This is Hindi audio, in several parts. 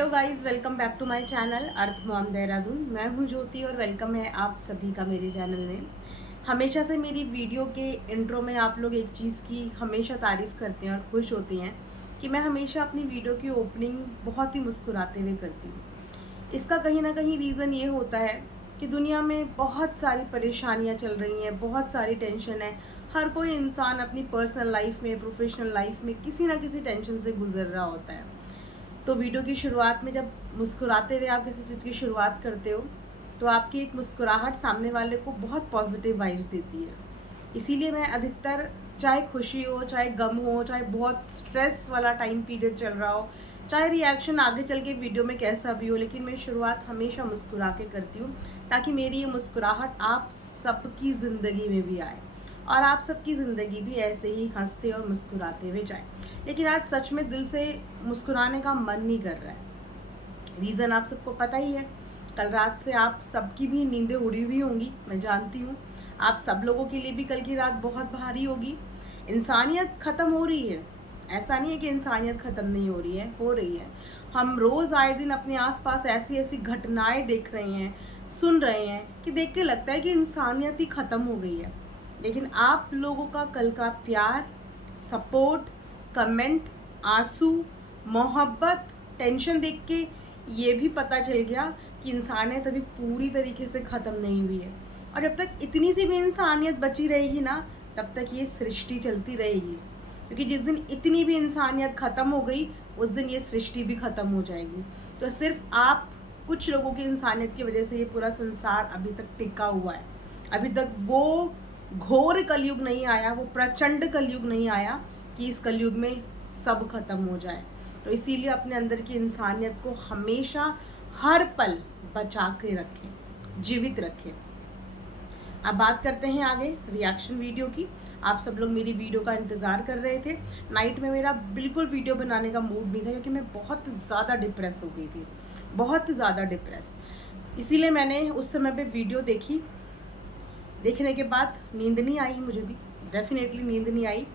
Hello guys, welcome back to my channel Earth Mom Dehradun. मैं हूं ज्योति और वेलकम है आप सभी का मेरे चैनल में। हमेशा से मेरी वीडियो के इंट्रो में आप लोग एक चीज़ की हमेशा तारीफ़ करते हैं और खुश होती हैं कि मैं हमेशा अपनी वीडियो की ओपनिंग बहुत ही मुस्कुराते हुए करती हूँ। इसका कहीं ना कहीं रीज़न ये होता है कि दुनिया में बहुत सारी परेशानियाँ चल रही हैं, बहुत सारी टेंशन है। हर कोई इंसान अपनी पर्सनल लाइफ में, प्रोफेशनल लाइफ में किसी ना किसी टेंशन से गुजर रहा होता है। तो वीडियो की शुरुआत में जब मुस्कुराते हुए आप किसी चीज़ की शुरुआत करते हो तो आपकी एक मुस्कुराहट सामने वाले को बहुत पॉजिटिव वाइब्स देती है। इसीलिए मैं अधिकतर, चाहे खुशी हो, चाहे गम हो, चाहे बहुत स्ट्रेस वाला टाइम पीरियड चल रहा हो, चाहे रिएक्शन आगे चल के वीडियो में कैसा भी हो, लेकिन मैं शुरुआत हमेशा मुस्कुरा के करती हूँ ताकि मेरी ये मुस्कुराहट आप सबकी ज़िंदगी में भी आए और आप सबकी ज़िंदगी भी ऐसे ही हंसते और मुस्कुराते हुए जाए। लेकिन आज सच में दिल से मुस्कुराने का मन नहीं कर रहा है। रीज़न आप सबको पता ही है। कल रात से आप सबकी भी नींदें उड़ी हुई होंगी, मैं जानती हूँ। आप सब लोगों के लिए भी कल की रात बहुत भारी होगी। इंसानियत ख़त्म हो रही है, ऐसा नहीं है कि इंसानियत ख़त्म नहीं हो रही है, हो रही है। हम रोज़ आए दिन अपने आसपास ऐसी ऐसी घटनाएं देख रहे हैं, सुन रहे हैं कि देख के लगता है कि इंसानियत ही ख़त्म हो गई है। लेकिन आप लोगों का कल का प्यार, सपोर्ट, कमेंट, आंसू, मोहब्बत, टेंशन देख के ये भी पता चल गया कि इंसानियत अभी पूरी तरीके से ख़त्म नहीं हुई है। और जब तक इतनी सी भी इंसानियत बची रहेगी ना, तब तक ये सृष्टि चलती रहेगी। क्योंकि जिस दिन इतनी भी इंसानियत ख़त्म हो गई, उस दिन ये सृष्टि भी ख़त्म हो जाएगी। तो सिर्फ आप कुछ लोगों की इंसानियत की वजह से ये पूरा संसार अभी तक टिका हुआ है। अभी तक वो घोर कलयुग नहीं आया, वो प्रचंड कलयुग नहीं आया कि इस कलयुग में सब खत्म हो जाए। तो इसीलिए अपने अंदर की इंसानियत को हमेशा हर पल बचा के रखें, जीवित रखें। अब बात करते हैं आगे रिएक्शन वीडियो की। आप सब लोग मेरी वीडियो का इंतज़ार कर रहे थे। नाइट में मेरा बिल्कुल वीडियो बनाने का मूड नहीं था क्योंकि मैं बहुत ज़्यादा डिप्रेस हो गई थी, बहुत ज़्यादा डिप्रेस। इसीलिए मैंने उस समय पे वीडियो देखी। देखने के बाद नींद नहीं आई, मुझे भी डेफिनेटली नींद नहीं आई।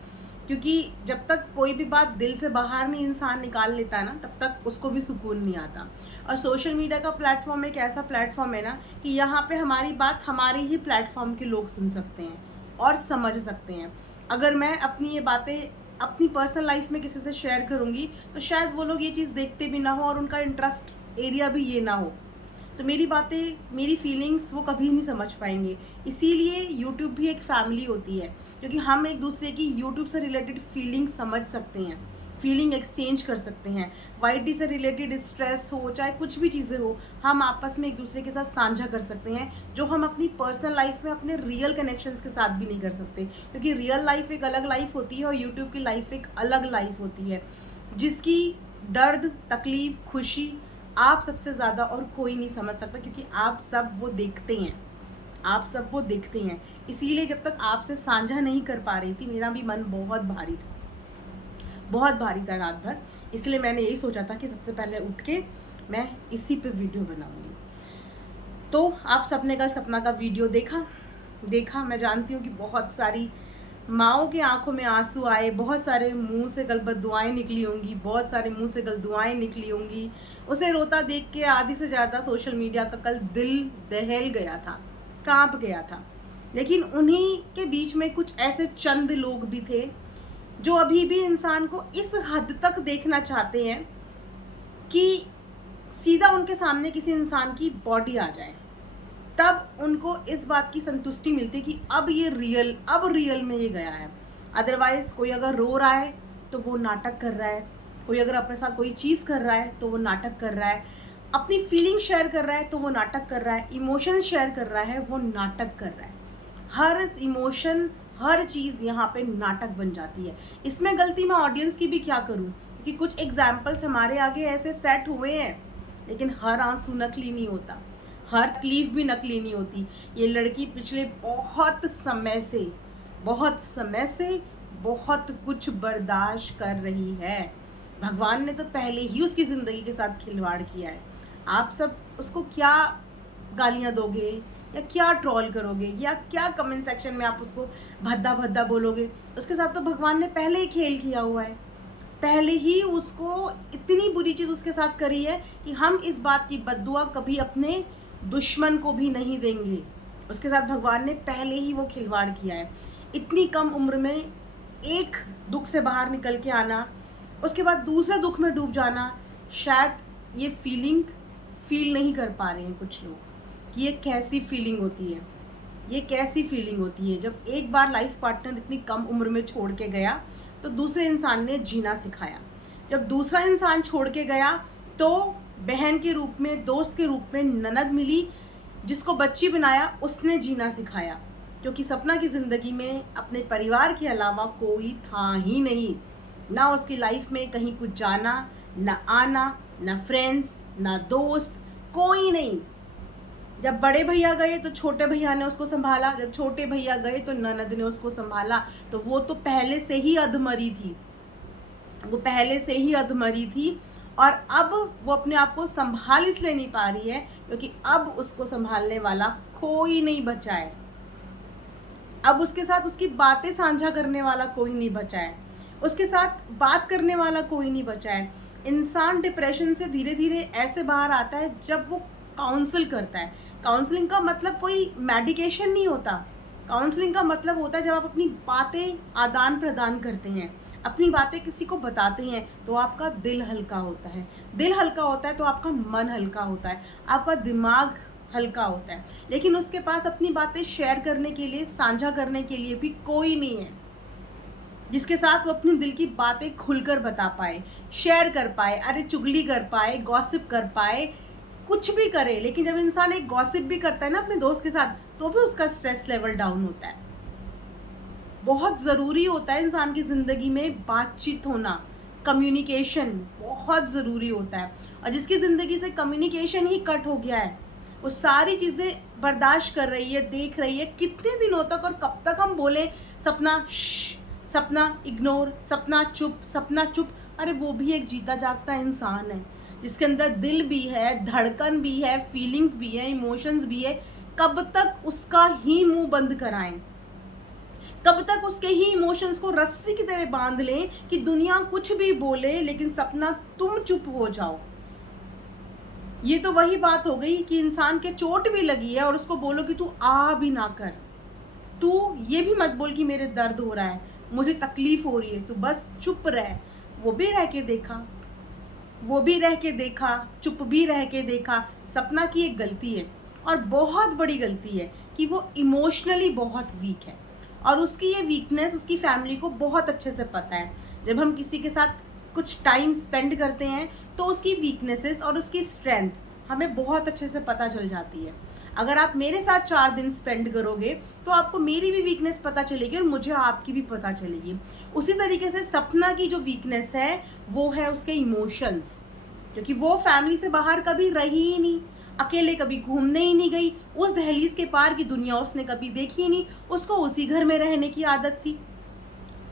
क्योंकि जब तक कोई भी बात दिल से बाहर नहीं इंसान निकाल लेता है ना, तब तक उसको भी सुकून नहीं आता। और सोशल मीडिया का प्लेटफॉर्म एक ऐसा प्लेटफॉर्म है ना कि यहाँ पे हमारी बात हमारे ही प्लेटफॉर्म के लोग सुन सकते हैं और समझ सकते हैं। अगर मैं अपनी ये बातें अपनी पर्सनल लाइफ में किसी से शेयर करूँगी तो शायद वो लोग ये चीज़ देखते भी ना हो और उनका इंटरेस्ट एरिया भी ये ना हो, तो मेरी बातें, मेरी फीलिंग्स वो कभी नहीं समझ पाएंगे। इसीलिए यूट्यूब भी एक फैमिली होती है, क्योंकि हम एक दूसरे की यूट्यूब से रिलेटेड फीलिंग समझ सकते हैं, फीलिंग एक्सचेंज कर सकते हैं। वाईटी से रिलेटेड स्ट्रेस हो, चाहे कुछ भी चीज़ें हो, हम आपस में एक दूसरे के साथ साझा कर सकते हैं, जो हम अपनी पर्सनल लाइफ में अपने रियल कनेक्शंस के साथ भी नहीं कर सकते। क्योंकि रियल लाइफ एक अलग लाइफ होती है और यूट्यूब की लाइफ एक अलग लाइफ होती है, जिसकी दर्द, तकलीफ, खुशी आप सबसे ज़्यादा और कोई नहीं समझ सकता, क्योंकि आप सब वो देखते हैं, आप सब वो देखते हैं। इसीलिए जब तक आपसे साझा नहीं कर पा रही थी, मेरा भी मन बहुत भारी था, बहुत भारी था रात भर। इसलिए मैंने यही सोचा था कि सबसे पहले उठ के मैं इसी पे वीडियो बनाऊंगी। तो आप सबने कल सपना का वीडियो देखा। मैं जानती हूँ कि बहुत सारी माओं की आंखों में आंसू आए, बहुत सारे मुंह से कल बद्दुआएं निकली होंगी, बहुत सारे मुंह से कल दुआएं निकली होंगी। उसे रोता देख के आधी से ज़्यादा सोशल मीडिया का कल दिल दहल गया था, कांप गया था। लेकिन उन्हीं के बीच में कुछ ऐसे चंद लोग भी थे जो अभी भी इंसान को इस हद तक देखना चाहते हैं कि सीधा उनके सामने किसी इंसान की बॉडी आ जाए, तब उनको इस बात की संतुष्टि मिलती कि अब रियल में ये गया है। अदरवाइज कोई अगर रो रहा है तो वो नाटक कर रहा है, कोई अगर अपने साथ कोई चीज़ कर रहा है तो वो नाटक कर रहा है, अपनी फीलिंग शेयर कर रहा है तो वो नाटक कर रहा है, इमोशन शेयर कर रहा है वो नाटक कर रहा है। हर इमोशन, हर चीज़ यहाँ पे नाटक बन जाती है। इसमें गलती मैं ऑडियंस की भी क्या करूँ, कि कुछ एग्जाम्पल्स हमारे आगे ऐसे सेट हुए हैं, लेकिन हर आंसू नकली नहीं होता, हर तकलीफ भी नकली नहीं होती। ये लड़की पिछले बहुत समय से बहुत कुछ बर्दाश्त कर रही है। भगवान ने तो पहले ही उसकी ज़िंदगी के साथ खिलवाड़ किया है। आप सब उसको क्या गालियाँ दोगे या क्या ट्रोल करोगे या क्या कमेंट सेक्शन में आप उसको भद्दा भद्दा बोलोगे, उसके साथ तो भगवान ने पहले ही खेल किया हुआ है। पहले ही उसको इतनी बुरी चीज़ उसके साथ करी है कि हम इस बात की बद्दुआ कभी अपने दुश्मन को भी नहीं देंगे। उसके साथ भगवान ने पहले ही वो खिलवाड़ किया है। इतनी कम उम्र में एक दुख से बाहर निकल के आना, उसके बाद दूसरे दुख में डूब जाना, शायद ये फीलिंग फील नहीं कर पा रहे हैं कुछ लोग कि ये कैसी फीलिंग होती है। ये कैसी फीलिंग होती है जब एक बार लाइफ पार्टनर इतनी कम उम्र में छोड़ के गया तो दूसरे इंसान ने जीना सिखाया। जब दूसरा इंसान छोड़ के गया तो बहन के रूप में, दोस्त के रूप में ननद मिली, जिसको बच्ची बनाया, उसने जीना सिखाया। क्योंकि सपना की ज़िंदगी में अपने परिवार के अलावा कोई था ही नहीं। ना उसकी लाइफ में कहीं कुछ जाना, ना आना, ना फ्रेंड्स, ना दोस्त, कोई नहीं। जब बड़े भैया गए तो छोटे भैया ने उसको संभाला, जब छोटे भैया गए तो ननद ने उसको संभाला। तो वो तो पहले से ही अधमरी थी, वो पहले से ही अधमरी थी। और अब वो अपने आप को संभाल इसलिए नहीं पा रही है क्योंकि अब उसको संभालने वाला कोई नहीं बचा है। अब उसके साथ उसकी बातें साझा करने वाला कोई नहीं बचा है, उसके साथ बात करने वाला कोई नहीं बचा है। इंसान डिप्रेशन से धीरे धीरे ऐसे बाहर आता है जब वो काउंसिल करता है। काउंसलिंग का मतलब कोई मेडिकेशन नहीं होता। काउंसलिंग का मतलब होता है जब आप अपनी बातें आदान प्रदान करते हैं, अपनी बातें किसी को बताते हैं, तो आपका दिल हल्का होता है। दिल हल्का होता है तो आपका मन हल्का होता है, आपका दिमाग हल्का होता है। लेकिन उसके पास अपनी बातें शेयर करने के लिए, साझा करने के लिए भी कोई नहीं है जिसके साथ वो अपनी दिल की बातें खुलकर बता पाए, शेयर कर पाए, अरे चुगली कर पाए, गॉसिप कर पाए, कुछ भी करे। लेकिन जब इंसान एक गॉसिप भी करता है ना अपने दोस्त के साथ, तो भी उसका स्ट्रेस लेवल डाउन होता है। बहुत ज़रूरी होता है इंसान की ज़िंदगी में बातचीत होना, कम्युनिकेशन बहुत ज़रूरी होता है। और जिसकी ज़िंदगी से कम्युनिकेशन ही कट हो गया है, वो सारी चीज़ें बर्दाश्त कर रही है, देख रही है, कितने दिनों तक और कब तक हम बोले सपना श्श, सपना इग्नोर, सपना चुप, सपना चुप। अरे वो भी एक जीता जागता इंसान है जिसके अंदर दिल भी है, धड़कन भी है, फीलिंग्स भी है, इमोशंस भी है। कब तक उसका ही मुंह बंद कराएं, कब तक उसके ही इमोशंस को रस्सी की तरह बांध लें कि दुनिया कुछ भी बोले लेकिन सपना तुम चुप हो जाओ। ये तो वही बात हो गई कि इंसान के चोट भी लगी है और उसको बोलो कि तू आ भी ना कर, तू ये भी मत बोल कि मेरे दर्द हो रहा है, मुझे तकलीफ हो रही है, तू बस चुप रह। वो भी रह के देखा, वो भी रह के देखा, चुप भी रह के देखा। सपना की एक गलती है और बहुत बड़ी गलती है कि वो इमोशनली बहुत वीक है और उसकी ये वीकनेस उसकी फैमिली को बहुत अच्छे से पता है। जब हम किसी के साथ कुछ टाइम स्पेंड करते हैं तो उसकी वीकनेसेस और उसकी स्ट्रेंथ हमें बहुत अच्छे से पता चल जाती है। अगर आप मेरे साथ 4 दिन स्पेंड करोगे तो आपको मेरी भी वीकनेस पता चलेगी और मुझे आपकी भी पता चलेगी। उसी तरीके से सपना की जो वीकनेस है वो है उसके इमोशंस, क्योंकि वो फैमिली से बाहर कभी रही ही नहीं, अकेले कभी घूमने ही नहीं गई, उस दहलीज के पार की दुनिया उसने कभी देखी ही नहीं। उसको उसी घर में रहने की आदत थी,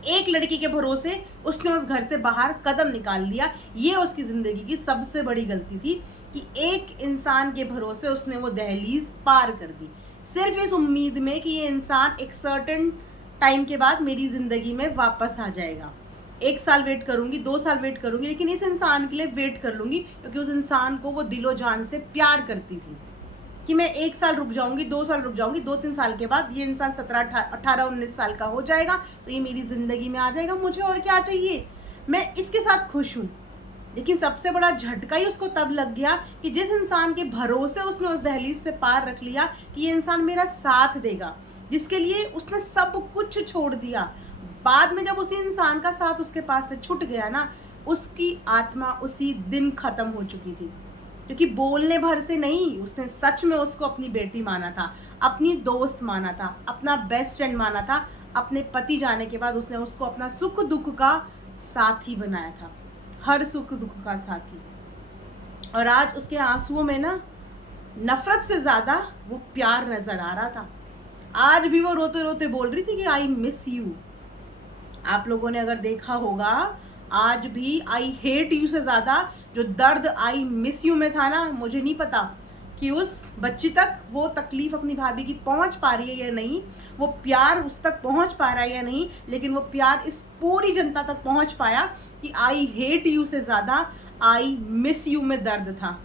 एक लड़की के भरोसे उसने उस घर से बाहर कदम निकाल लिया। ये उसकी ज़िंदगी की सबसे बड़ी गलती थी कि एक इंसान के भरोसे उसने वो दहलीज पार कर दी, सिर्फ इस उम्मीद में कि ये इंसान एक सर्टेन टाइम के बाद मेरी ज़िंदगी में वापस आ जाएगा। 1 साल वेट करूंगी, 2 साल वेट करूंगी, लेकिन इस इंसान के लिए वेट कर लूंगी क्योंकि उस इंसान को वो दिलो जान से प्यार करती थी कि मैं 1 साल रुक जाऊंगी, 2 साल रुक जाऊंगी, 2-3 साल के बाद ये इंसान 17-18-19 साल का हो जाएगा तो ये मेरी ज़िंदगी में आ जाएगा, मुझे और क्या चाहिए, मैं इसके साथ खुश हूँ। लेकिन सबसे बड़ा झटका ही उसको तब लग गया कि जिस इंसान के भरोसे उसने उस दहलीज से पार रख लिया कि ये इंसान मेरा साथ देगा, जिसके लिए उसने सब कुछ छोड़ दिया, बाद में जब उसी इंसान का साथ उसके पास से छूट गया ना, उसकी आत्मा उसी दिन खत्म हो चुकी थी। क्योंकि बोलने भर से नहीं, उसने सच में उसको अपनी बेटी माना था, अपनी दोस्त माना था, अपना बेस्ट फ्रेंड माना था। अपने पति जाने के बाद उसने उसको अपना सुख दुख का साथी बनाया था, हर सुख दुख का साथी। और आज उसके आंसुओं में ना नफरत से ज़्यादा वो प्यार नजर आ रहा था। आज भी वो रोते रोते बोल रही थी कि आई मिस यू। आप लोगों ने अगर देखा होगा, आज भी आई हेट यू से ज़्यादा जो दर्द आई मिस यू में था ना, मुझे नहीं पता कि उस बच्ची तक वो तकलीफ अपनी भाभी की पहुंच पा रही है या नहीं, वो प्यार उस तक पहुंच पा रहा है या नहीं, लेकिन वो प्यार इस पूरी जनता तक पहुंच पाया कि आई हेट यू से ज़्यादा आई मिस यू में दर्द था,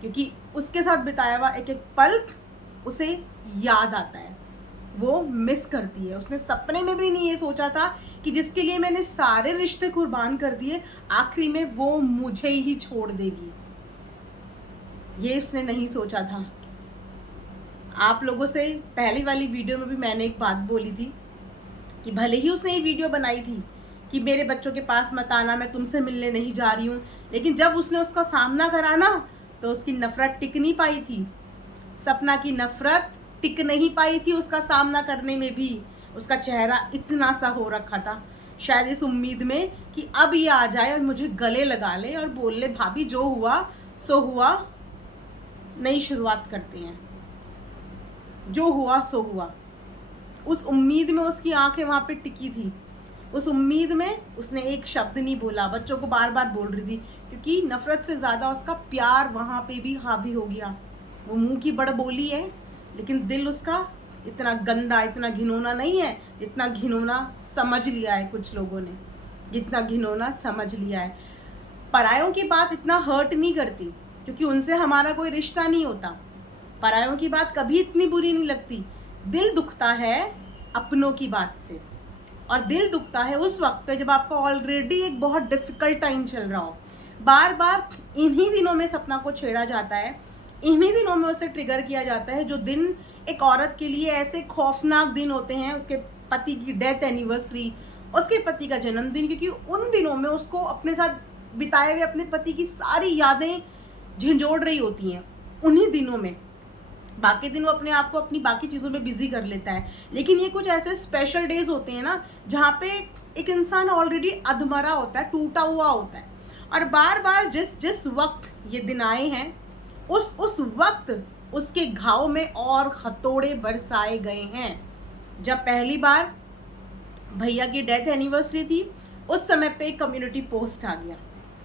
क्योंकि उसके साथ बिताया हुआ एक एक पल उसे याद आता है, वो मिस करती है। उसने सपने में भी नहीं ये सोचा था कि जिसके लिए मैंने सारे रिश्ते कुर्बान कर दिए, आखिरी में वो मुझे ही छोड़ देगी, ये उसने नहीं सोचा था। आप लोगों से पहली वाली वीडियो में भी मैंने एक बात बोली थी कि भले ही उसने ये वीडियो बनाई थी कि मेरे बच्चों के पास मत आना, मैं तुमसे मिलने नहीं जा रही हूँ, लेकिन जब उसने उसका सामना करा ना तो उसकी नफरत टिक नहीं पाई थी। सपना की नफरत टिक नहीं पाई थी उसका सामना करने में भी। उसका चेहरा इतना सा हो रखा था, शायद इस उम्मीद में कि अब ये आ जाए और मुझे गले लगा ले और बोल ले भाभी जो हुआ सो हुआ, नई शुरुआत करते हैं, जो हुआ सो हुआ। उस उम्मीद में उसकी आंखें वहां पे टिकी थी, उस उम्मीद में उसने एक शब्द नहीं बोला, बच्चों को बार बार बोल रही थी, क्योंकि नफरत से ज़्यादा उसका प्यार वहाँ पे भी हावी हो गया। वो मुंह की बड़ बोली है, लेकिन दिल उसका इतना गंदा, इतना घिनौना नहीं है जितना घिनौना समझ लिया है कुछ लोगों ने, जितना घिनौना समझ लिया है। परायों की बात इतना हर्ट नहीं करती, क्योंकि उनसे हमारा कोई रिश्ता नहीं होता। परायों की बात कभी इतनी बुरी नहीं लगती। दिल दुखता है अपनों की बात से, और दिल दुखता है उस वक्त पे जब आपका ऑलरेडी एक बहुत डिफिकल्ट टाइम चल रहा हो। बार बार इन्हीं दिनों में सपना को छेड़ा जाता है, इन्हीं दिनों में उसे ट्रिगर किया जाता है, जो दिन एक औरत के लिए ऐसे खौफनाक दिन होते हैं, उसके पति की डेथ एनिवर्सरी, उसके पति का जन्मदिन, क्योंकि उन दिनों में उसको अपने साथ बिताए हुए अपने पति की सारी यादें झंझोड़ रही होती हैं उन्हीं दिनों में। बाकी दिन वो अपने आप को अपनी बाकी चीज़ों में बिजी कर लेता है, लेकिन ये कुछ ऐसे स्पेशल डेज होते हैं ना जहाँ पे एक इंसान ऑलरेडी अधमरा होता है, टूटा हुआ होता है, और बार बार जिस जिस वक्त ये दिन आए हैं उस वक्त उसके घाव में और हथौड़े बरसाए गए हैं। जब पहली बार भैया की डेथ एनिवर्सरी थी उस समय पे कम्युनिटी पोस्ट आ गया,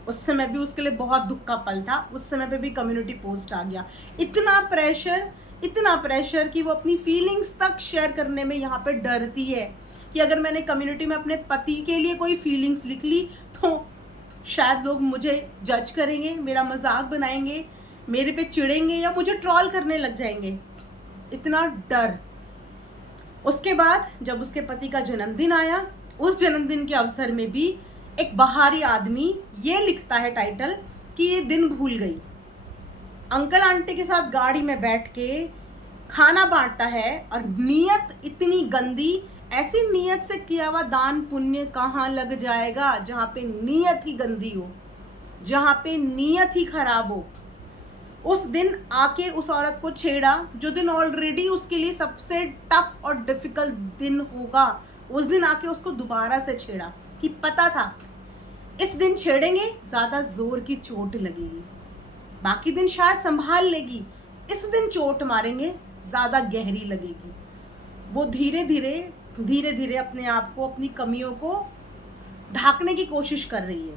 उस समय भी उसके लिए बहुत दुख का पल था, उस समय पे भी कम्युनिटी पोस्ट आ गया। इतना प्रेशर कि वो अपनी फीलिंग्स तक शेयर करने में यहाँ पे डरती है कि अगर मैंने कम्युनिटी में अपने पति के लिए कोई फीलिंग्स लिख ली तो शायद लोग मुझे जज करेंगे, मेरा मजाक बनाएंगे, मेरे पे चिढ़ेंगे या मुझे ट्रोल करने लग जाएंगे, इतना डर। उसके बाद जब उसके पति का जन्मदिन आया, उस जन्मदिन के अवसर में भी एक बाहरी आदमी ये लिखता है टाइटल कि ये दिन भूल गई। अंकल आंटी के साथ गाड़ी में बैठ के खाना बांटता है, और नीयत इतनी गंदी, ऐसी नीयत से किया हुआ दान पुण्य कहाँ लग जाएगा जहाँ पे नीयत ही गंदी हो, जहाँ पे नीयत ही खराब हो। उस दिन आके उस औरत को छेड़ा, जो दिन ऑलरेडी उसके लिए सबसे टफ और डिफिकल्ट दिन होगा, उस दिन आके उसको दोबारा से छेड़ा कि पता था इस दिन छेड़ेंगे ज्यादा जोर की चोट लगेगी, बाकी दिन शायद संभाल लेगी, इस दिन चोट मारेंगे ज्यादा गहरी लगेगी। वो धीरे धीरे अपने आप को, अपनी कमियों को ढाकने की कोशिश कर रही है,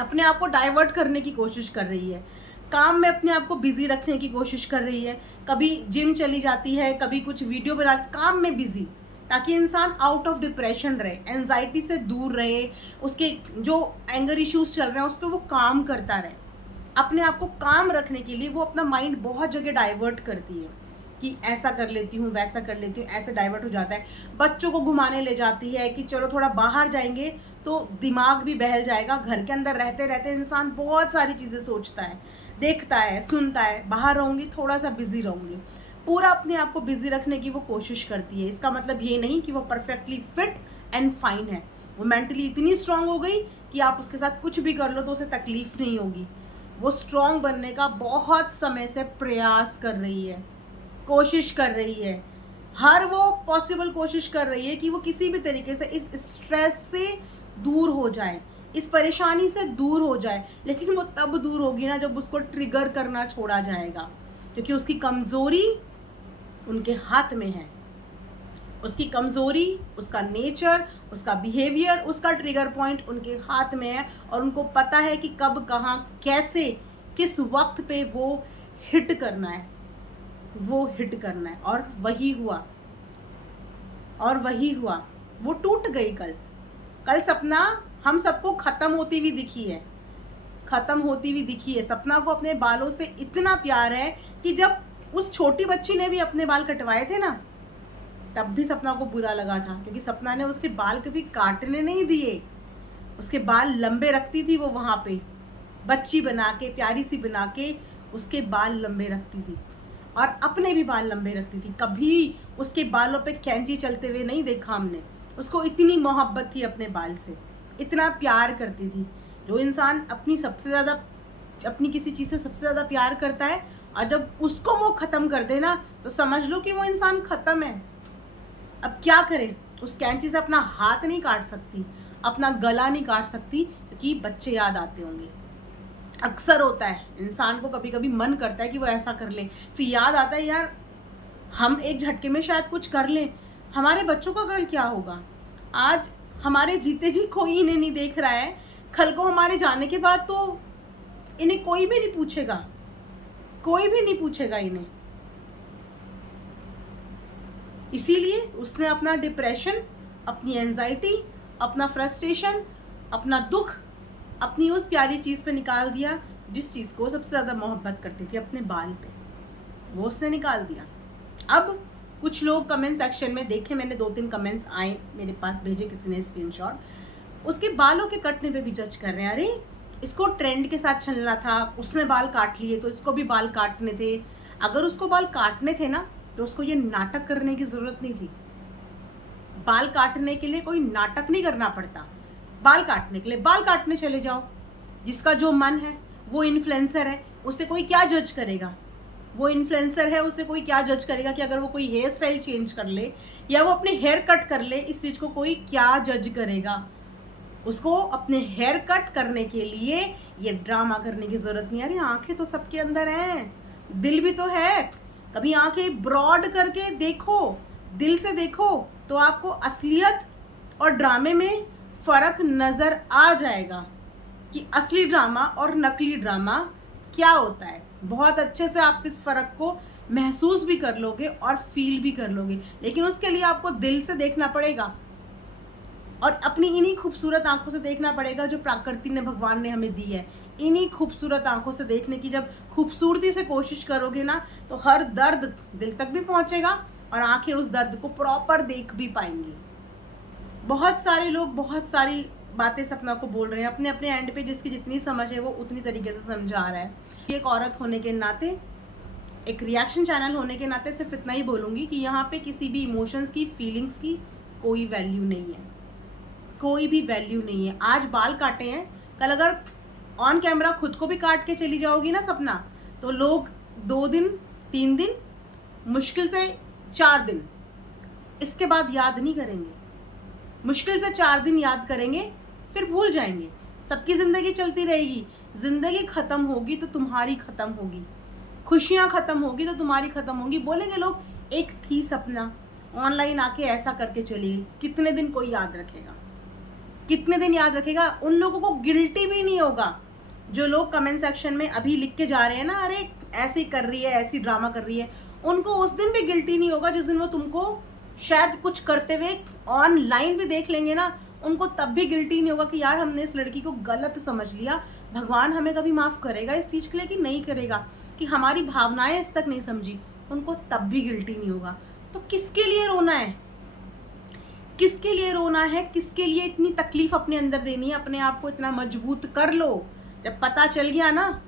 अपने आप को डाइवर्ट करने की कोशिश कर रही है, काम में अपने आप को बिजी रखने की कोशिश कर रही है। कभी जिम चली जाती है, कभी कुछ वीडियो बना, काम में बिजी, ताकि इंसान आउट ऑफ डिप्रेशन रहे, एंजाइटी से दूर रहे, उसके जो एंगर इश्यूज चल रहे हैं उस पर वो काम करता रहे। अपने आप को काम रखने के लिए वो अपना माइंड बहुत जगह डाइवर्ट करती है कि ऐसा कर लेती हूँ, वैसा कर लेती हूँ, ऐसे डाइवर्ट हो जाता है। बच्चों को घुमाने ले जाती है कि चलो थोड़ा बाहर जाएंगे तो दिमाग भी बहल जाएगा। घर के अंदर रहते रहते इंसान बहुत सारी चीज़ें सोचता है, देखता है, सुनता है। बाहर रहूँगी, थोड़ा सा बिजी रहूँगी, पूरा अपने आप को बिजी रखने की वो कोशिश करती है। इसका मतलब ये नहीं कि वो परफेक्टली फिट एंड फाइन है, वो मेंटली इतनी स्ट्रांग हो गई कि आप उसके साथ कुछ भी कर लो तो उसे तकलीफ नहीं होगी। वो स्ट्रांग बनने का बहुत समय से प्रयास कर रही है, कोशिश कर रही है, हर वो पॉसिबल कोशिश कर रही है कि वो किसी भी तरीके से इस स्ट्रेस से दूर हो जाए, इस परेशानी से दूर हो जाए। लेकिन वो तब दूर होगी ना जब उसको ट्रिगर करना छोड़ा जाएगा, क्योंकि उसकी कमजोरी उनके हाथ में है। उसकी कमजोरी, उसका नेचर, उसका बिहेवियर, उसका ट्रिगर पॉइंट उनके हाथ में है, और उनको पता है कि कब, कहाँ, कैसे, किस वक्त पे वो हिट करना है, वो हिट करना है। और वही हुआ, वो टूट गई। कल सपना हम सबको खत्म होती हुई दिखी है, खत्म होती हुई दिखी है। सपना को अपने बालों से इतना प्यार है कि जब उस छोटी बच्ची ने भी अपने बाल कटवाए थे ना, तब भी सपना को बुरा लगा था, क्योंकि सपना ने उसके बाल कभी काटने नहीं दिए। उसके बाल लंबे रखती थी वो, वहां पे बच्ची बना के, प्यारी सी बना के उसके बाल लंबे रखती थी और अपने भी बाल लंबे रखती थी। कभी उसके बालों पे कैंची चलते हुए नहीं देखा हमने। उसको इतनी मोहब्बत थी अपने बाल से, इतना प्यार करती थी। जो इंसान अपनी सबसे ज़्यादा, अपनी किसी चीज़ से सबसे ज़्यादा प्यार करता है और जब उसको वो ख़त्म कर दे ना, तो समझ लो कि वो इंसान ख़त्म है। अब क्या करे, उस कैंची से अपना हाथ नहीं काट सकती, अपना गला नहीं काट सकती, क्योंकि बच्चे याद आते होंगे। अक्सर होता है इंसान को, कभी कभी मन करता है कि वो ऐसा कर ले, फिर याद आता है यार हम एक झटके में शायद कुछ कर लें, हमारे बच्चों का कल क्या होगा। आज हमारे जीते जी कोई इन्हें नहीं देख रहा है, कल को हमारे जाने के बाद तो इन्हें कोई भी नहीं पूछेगा, कोई भी नहीं पूछेगा इन्हें। इसीलिए उसने अपना डिप्रेशन, अपनी एंजाइटी, अपना फ्रस्ट्रेशन, अपना दुख अपनी उस प्यारी चीज़ पे निकाल दिया, जिस चीज़ को सबसे ज़्यादा मोहब्बत करती थी, अपने बाल पे, वो उसने निकाल दिया। अब कुछ लोग कमेंट सेक्शन में देखे, मैंने 2-3 कमेंट्स आए मेरे पास, भेजे किसी ने स्क्रीनशॉट, उसके बालों के कटने पे भी जज कर रहे हैं। अरे इसको ट्रेंड के साथ चलना था, उसने बाल काट लिए तो इसको भी बाल काटने थे। अगर उसको बाल काटने थे ना, तो उसको ये नाटक करने की ज़रूरत नहीं थी। बाल काटने के लिए कोई नाटक नहीं करना पड़ता। बाल काटने के लिए बाल काटने चले जाओ, जिसका जो मन है। वो इन्फ्लुएंसर है, उसे कोई क्या जज करेगा। वो इन्फ्लुएंसर है, उसे कोई क्या जज करेगा कि अगर वो कोई हेयर स्टाइल चेंज कर ले या वो अपने हेयर कट कर ले, इस चीज़ को कोई क्या जज करेगा। उसको अपने हेयर कट करने के लिए ये ड्रामा करने की ज़रूरत नहीं है। अरे आंखें तो सबके अंदर हैं, दिल भी तो है। कभी आंखें ब्रॉड करके देखो, दिल से देखो, तो आपको असलियत और ड्रामे में फ़र्क नज़र आ जाएगा कि असली ड्रामा और नकली ड्रामा क्या होता है। बहुत अच्छे से आप इस फ़र्क को महसूस भी कर लोगे और फील भी कर लोगे, लेकिन उसके लिए आपको दिल से देखना पड़ेगा और अपनी इन्हीं खूबसूरत आंखों से देखना पड़ेगा जो प्रकृति ने, भगवान ने हमें दी है। इन्हीं खूबसूरत आंखों से देखने की जब खूबसूरती से कोशिश करोगे ना, तो हर दर्द दिल तक भी पहुंचेगा और आंखें उस दर्द को प्रॉपर देख भी पाएंगी। बहुत सारे लोग बहुत सारी बातें सपना को बोल रहे हैं, अपने अपने एंड पे जिसकी जितनी समझ है वो उतनी तरीके से समझा रहा है। एक औरत होने के नाते, एक रिएक्शन चैनल होने के नाते सिर्फ इतना ही बोलूँगी कि यहाँ पे किसी भी इमोशंस की, फीलिंग्स की कोई वैल्यू नहीं है, कोई भी वैल्यू नहीं है। आज बाल काटे हैं, कल अगर ऑन कैमरा खुद को भी काट के चली जाओगी ना सपना, तो लोग 2 दिन 3 दिन, मुश्किल से 4 दिन, इसके बाद याद नहीं करेंगे। मुश्किल से 4 दिन याद करेंगे, फिर भूल जाएंगे। सबकी ज़िंदगी चलती रहेगी। ज़िंदगी ख़त्म होगी तो तुम्हारी ख़त्म होगी, खुशियाँ ख़त्म होगी तो तुम्हारी ख़त्म होगी। बोलेंगे लोग, एक थी सपना, ऑनलाइन आके ऐसा करके चली गई। कितने दिन कोई याद रखेगा, कितने दिन याद रखेगा। उन लोगों को गिल्टी भी नहीं होगा जो लोग कमेंट सेक्शन में अभी लिख के जा रहे हैं ना, अरे ऐसी कर रही है, ऐसी ड्रामा कर रही है। उनको उस दिन भी गिल्टी नहीं होगा जिस दिन वो तुमको शायद कुछ करते हुए ऑनलाइन भी देख लेंगे ना, उनको तब भी गिल्टी नहीं होगा कि यार हमने इस लड़की को गलत समझ लिया। भगवान हमें कभी माफ़ करेगा इस चीज़ के लिए कि नहीं करेगा, कि हमारी भावनाएं इस तक नहीं समझी, उनको तब भी गिल्टी नहीं होगा। तो किसके लिए रोना है, किसके लिए रोना है, किसके लिए इतनी तकलीफ अपने अंदर देनी है। अपने आप को इतना मजबूत कर लो। जब पता चल गया ना,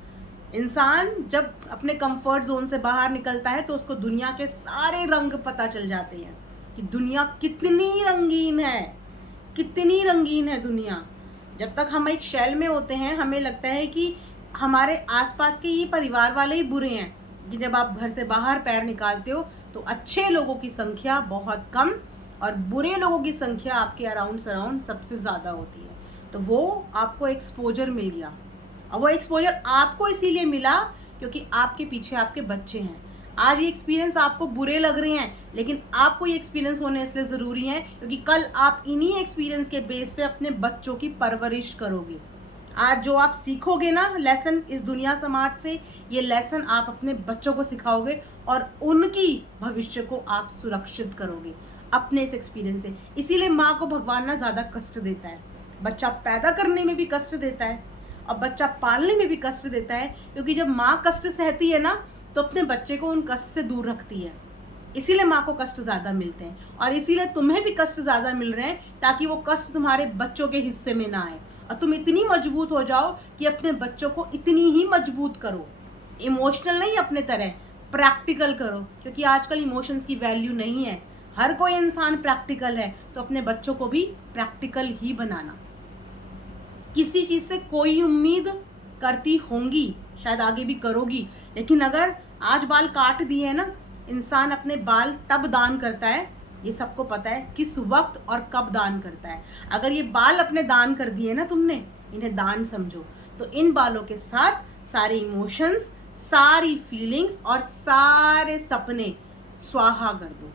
इंसान जब अपने कंफर्ट जोन से बाहर निकलता है तो उसको दुनिया के सारे रंग पता चल जाते हैं कि दुनिया कितनी रंगीन है, कितनी रंगीन है दुनिया। जब तक हम एक शेल में होते हैं, हमें लगता है कि हमारे आसपास के ये परिवार वाले ही बुरे हैं, कि जब आप घर से बाहर पैर निकालते हो तो अच्छे लोगों की संख्या बहुत कम और बुरे लोगों की संख्या आपके अराउंड सराउंड सबसे ज़्यादा होती है। तो वो आपको एक्सपोजर मिल गया, और वो एक्सपोजर आपको इसीलिए मिला क्योंकि आपके पीछे आपके बच्चे हैं। आज ये एक्सपीरियंस आपको बुरे लग रहे हैं, लेकिन आपको ये एक्सपीरियंस होने इसलिए ज़रूरी है क्योंकि कल आप इन्हीं एक्सपीरियंस के बेस पे अपने बच्चों की परवरिश करोगे। आज जो आप सीखोगे ना लेसन इस दुनिया समाज से, ये लेसन आप अपने बच्चों को सिखाओगे और उनकी भविष्य को आप सुरक्षित करोगे अपने इस एक्सपीरियंस से। इसीलिए माँ को भगवान ना ज़्यादा कष्ट देता है, बच्चा पैदा करने में भी कष्ट देता है और बच्चा पालने में भी कष्ट देता है, क्योंकि जब माँ कष्ट सहती है ना तो अपने बच्चे को उन कष्ट से दूर रखती है। इसीलिए माँ को कष्ट ज़्यादा मिलते हैं और इसीलिए तुम्हें भी कष्ट ज़्यादा मिल रहे हैं, ताकि वो कष्ट तुम्हारे बच्चों के हिस्से में ना आए और तुम इतनी मजबूत हो जाओ कि अपने बच्चों को इतनी ही मजबूत करो। इमोशनल नहीं, अपने तरह प्रैक्टिकल करो, क्योंकि आजकल इमोशंस की वैल्यू नहीं है। हर कोई इंसान प्रैक्टिकल है, तो अपने बच्चों को भी प्रैक्टिकल ही बनाना। किसी चीज़ से कोई उम्मीद करती होंगी, शायद आगे भी करोगी, लेकिन अगर आज बाल काट दिए हैं ना, इंसान अपने बाल तब दान करता है, ये सबको पता है किस वक्त और कब दान करता है। अगर ये बाल अपने दान कर दिए ना तुमने, इन्हें दान समझो, तो इन बालों के साथ सारे इमोशंस, सारी फीलिंग्स और सारे सपने स्वाहा कर दो।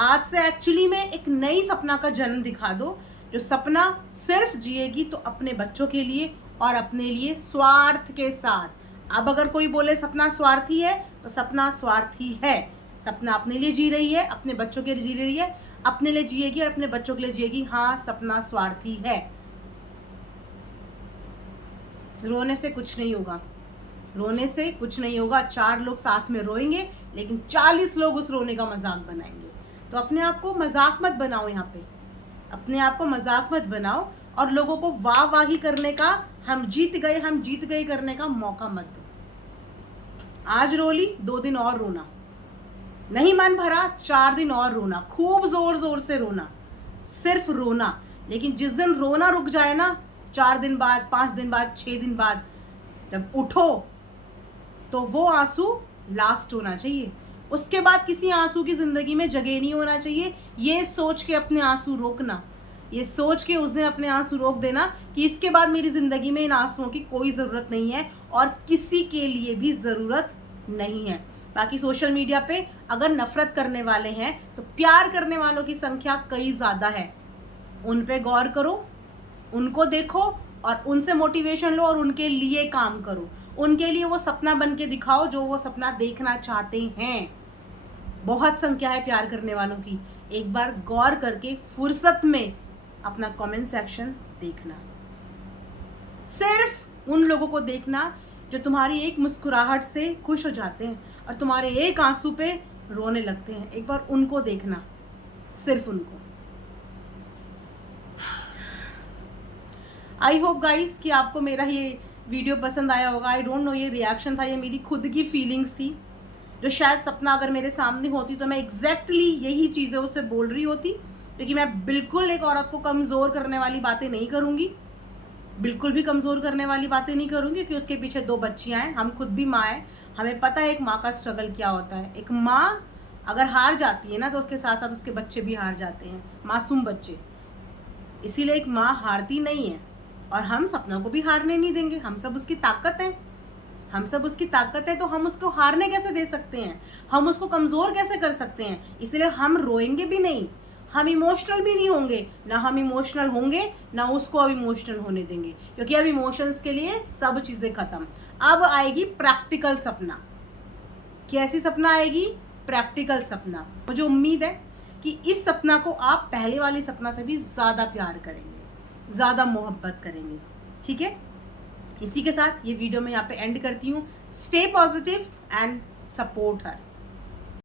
आज से एक्चुअली में एक नई सपना का जन्म दिखा दो, जो सपना सिर्फ जिएगी तो अपने बच्चों के लिए और अपने लिए स्वार्थ के साथ। अब अगर कोई बोले सपना स्वार्थी है, तो सपना स्वार्थी है। सपना अपने लिए जी रही है, अपने बच्चों के लिए जी रही है, अपने लिए जिएगी और अपने बच्चों के लिए जिएगी। हाँ, सपना स्वार्थी है। रोने से कुछ नहीं होगा, रोने से कुछ नहीं होगा। 4 लोग साथ में रोएंगे, लेकिन 40 लोग उस रोने का मजाक बनाएंगे। तो अपने आप को मजाक मत बनाओ, यहाँ पे अपने आप को मजाक मत बनाओ और लोगों को वाह वाही करने का, हम जीत गए करने का मौका मत दो। आज रो ली, 2 दिन और रोना, नहीं मन भरा 4 दिन और रोना, खूब जोर जोर से रोना, सिर्फ रोना। लेकिन जिस दिन रोना रुक जाए ना, 4 दिन बाद, 5 दिन बाद, 6 दिन बाद, जब उठो तो वो आंसू लास्ट होना चाहिए। उसके बाद किसी आंसू की जिंदगी में जगह नहीं होना चाहिए। ये सोच के अपने आंसू रोकना, ये सोच के उस दिन अपने आंसू रोक देना कि इसके बाद मेरी जिंदगी में इन आंसुओं की कोई ज़रूरत नहीं है और किसी के लिए भी ज़रूरत नहीं है। बाकी सोशल मीडिया पे अगर नफरत करने वाले हैं, तो प्यार करने वालों की संख्या कई ज़्यादा है। उन पे गौर करो, उनको देखो और उनसे मोटिवेशन लो और उनके लिए काम करो। उनके लिए वो सपना बन के दिखाओ जो वो सपना देखना चाहते हैं। बहुत संख्या है प्यार करने वालों की। एक बार गौर करके फुर्सत में अपना कमेंट सेक्शन देखना। सिर्फ उन लोगों को देखना जो तुम्हारी एक मुस्कुराहट से खुश हो जाते हैं और तुम्हारे एक आंसू पे रोने लगते हैं। एक बार उनको देखना, सिर्फ उनको। आई होप गाइस कि आपको मेरा ये वीडियो पसंद आया होगा। आई डोंट नो, ये रिएक्शन था, ये मेरी खुद की फीलिंग्स थी, जो शायद सपना अगर मेरे सामने होती तो मैं एग्जैक्टली यही चीज़ें उसे बोल रही होती। क्योंकि मैं बिल्कुल एक औरत को कमज़ोर करने वाली बातें नहीं करूँगी, बिल्कुल भी कमज़ोर करने वाली बातें नहीं करूँगी, क्योंकि उसके पीछे 2 बच्चियाँ हैं। हम खुद भी माँ हैं, हमें पता है एक माँ का स्ट्रगल क्या होता है। एक माँ अगर हार जाती है ना, तो उसके साथ साथ उसके बच्चे भी हार जाते हैं, मासूम बच्चे। इसीलिए एक माँ हारती नहीं है और हम सपना को भी हारने नहीं देंगे। हम सब उसकी ताकत है, हम सब उसकी ताकत है, तो हम उसको हारने कैसे दे सकते हैं, हम उसको कमज़ोर कैसे कर सकते हैं। इसलिए हम रोएंगे भी नहीं, हम इमोशनल भी नहीं होंगे, ना हम इमोशनल होंगे ना उसको अब इमोशनल होने देंगे, क्योंकि अब इमोशंस के लिए सब चीज़ें ख़त्म। अब आएगी प्रैक्टिकल सपना। कैसी सपना आएगी? प्रैक्टिकल सपना। मुझे उम्मीद है कि इस सपना को आप पहले वाली सपना से भी ज़्यादा प्यार करेंगे, ज़्यादा मोहब्बत करेंगे। ठीक है, इसी के साथ ये वीडियो मैं यहाँ पे एंड करती हूँ। Stay positive and support her.